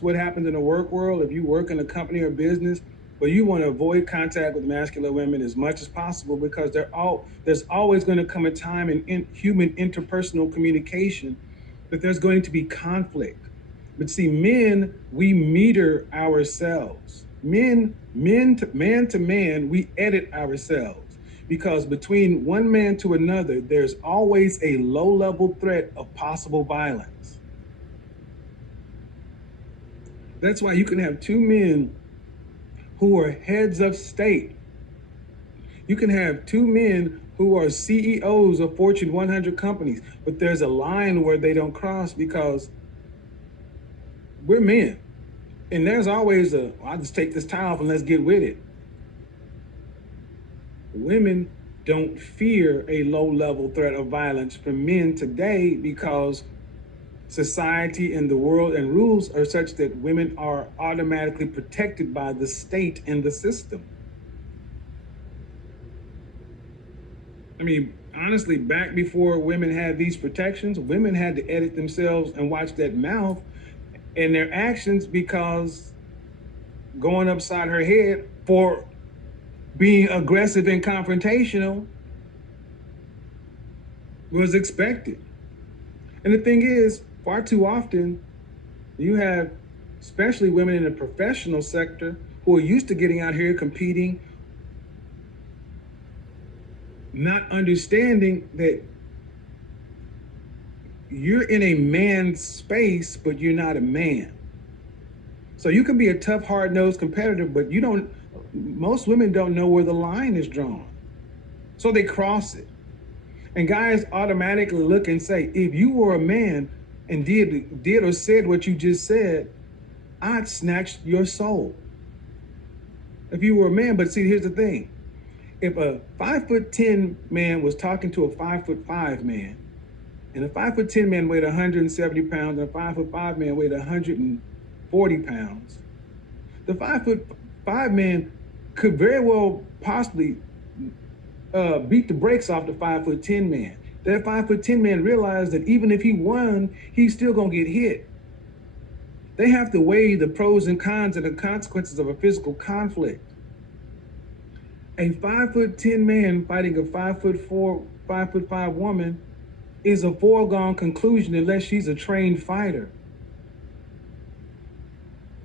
what happens in the work world, if you work in a company or business, but you want to avoid contact with masculine women as much as possible because there's always going to come a time in human interpersonal communication that there's going to be conflict. But see, men, we meter ourselves. Man to man, we edit ourselves because between one man to another, there's always a low level threat of possible violence. That's why you can have two men who are heads of state. You can have two men who are CEOs of Fortune 100 companies, but there's a line where they don't cross because we're men. And there's always I'll just take this tie off and let's get with it. Women don't fear a low level threat of violence from men today because society and the world and rules are such that women are automatically protected by the state and the system. I mean, honestly, back before women had these protections, women had to edit themselves and watch that mouth and their actions because going upside her head for being aggressive and confrontational was expected. And the thing is, far too often, you have, especially women in the professional sector, who are used to getting out here competing, not understanding that you're in a man's space, but you're not a man. So you can be a tough, hard-nosed competitor, but most women don't know where the line is drawn. So they cross it. And guys automatically look and say, if you were a man and did or said what you just said, I'd snatch your soul. If you were a man, but see, here's the thing. If a 5'10" man was talking to a 5'5" man, and a 5'10" man weighed 170 pounds, and a 5'5" man weighed 140 pounds, the 5'5" man could very well possibly beat the brakes off the 5'10" man. That 5'10" man realized that even if he won, he's still gonna get hit. They have to weigh the pros and cons and the consequences of a physical conflict. A 5'10" man fighting a 5'4", 5'5" woman is a foregone conclusion unless she's a trained fighter.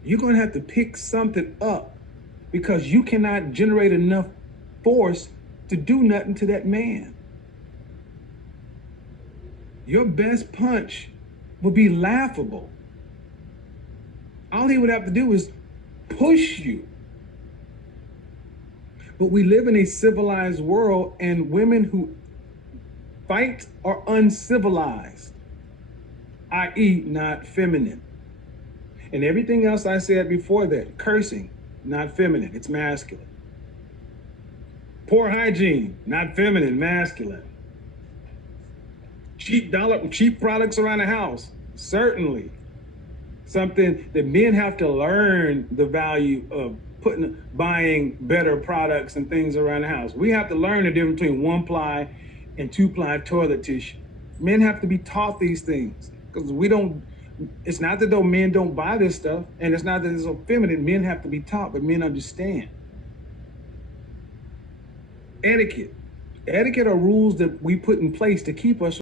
You're gonna have to pick something up because you cannot generate enough force to do nothing to that man. Your best punch would be laughable. All he would have to do is push you. But we live in a civilized world, and women who fight are uncivilized, i.e. not feminine. And everything else I said before that, cursing, not feminine, it's masculine. Poor hygiene, not feminine, masculine. Cheap products around the house, certainly. Something that men have to learn the value of buying better products and things around the house. We have to learn the difference between 1-ply and 2-ply toilet tissue. Men have to be taught these things because it's not that though men don't buy this stuff, and it's not that it's so feminine. Men have to be taught, but men understand. Etiquette are rules that we put in place to keep us